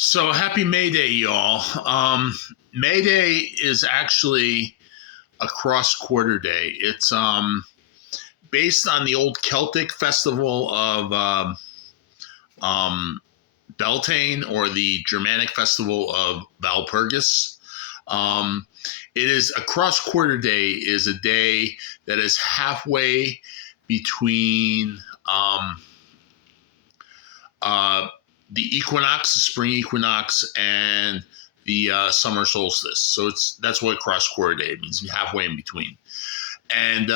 So happy May Day, y'all. May Day is actually a cross quarter day. It's based on the old Celtic festival of um, Beltane, or the Germanic festival of Walpurgis. Um, it is a cross quarter day. Is a day that is halfway between uh, the equinox, the spring equinox, and the summer solstice. So that's what cross quarter day means, halfway in between. And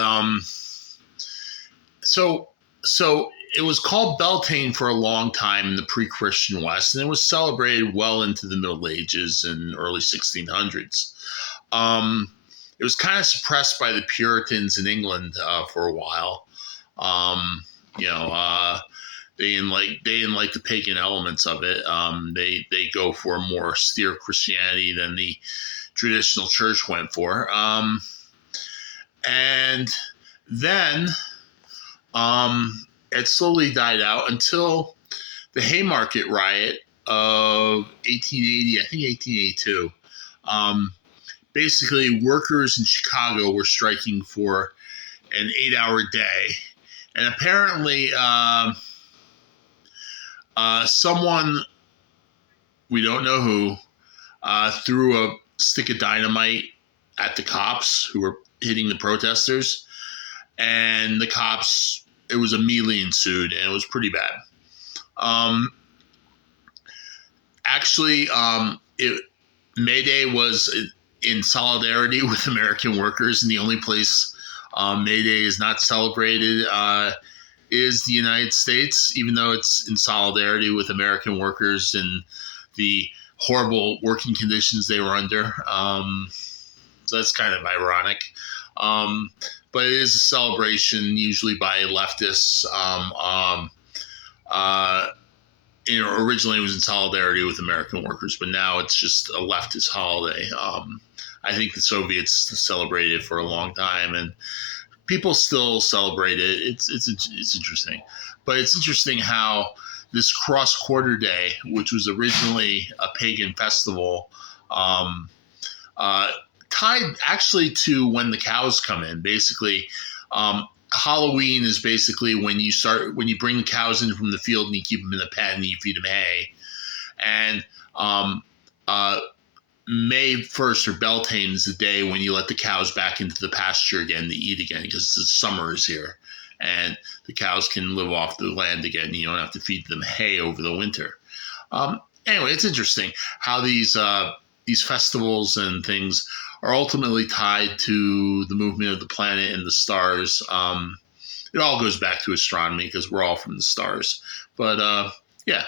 so so it was called Beltane for a long time in the pre-Christian West, and it was celebrated well into the Middle Ages and early 1600s. Um, it was kind of suppressed by the Puritans in England for a while. Um, you know, they didn't like the pagan elements of it. They go for a more austere Christianity than the traditional church went for. And then it slowly died out until the Haymarket riot of 1880, I think 1882. Basically, workers in Chicago were striking for an 8-hour day. And apparently, someone, we don't know who, threw a stick of dynamite at the cops who were hitting the protesters. And the cops, it was immediately ensued, and it was pretty bad. Um, actually, May Day was in solidarity with American workers, and the only place May Day is not celebrated is the United States, even though it's in solidarity with American workers and the horrible working conditions they were under. So that's kind of ironic. But it is a celebration, usually by leftists. Originally it was in solidarity with American workers, but now it's just a leftist holiday. I think the Soviets celebrated it for a long time, and people still celebrate it. It's interesting, but it's interesting how this cross quarter day, which was originally a pagan festival, tied actually to when the cows come in. Basically, Halloween is basically when you bring the cows in from the field and you keep them in the pen and you feed them hay. And May 1st, or Beltane, is the day when you let the cows back into the pasture again to eat again, because the summer is here and the cows can live off the land again. You don't have to feed them hay over the winter. Anyway, it's interesting how these festivals and things are ultimately tied to the movement of the planet and the stars. It all goes back to astronomy because we're all from the stars. But yeah.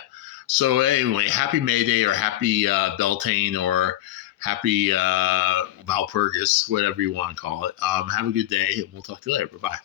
So anyway, happy May Day, or happy Beltane, or happy Walpurgis, whatever you want to call it. Have a good day, and we'll talk to you later. Bye-bye.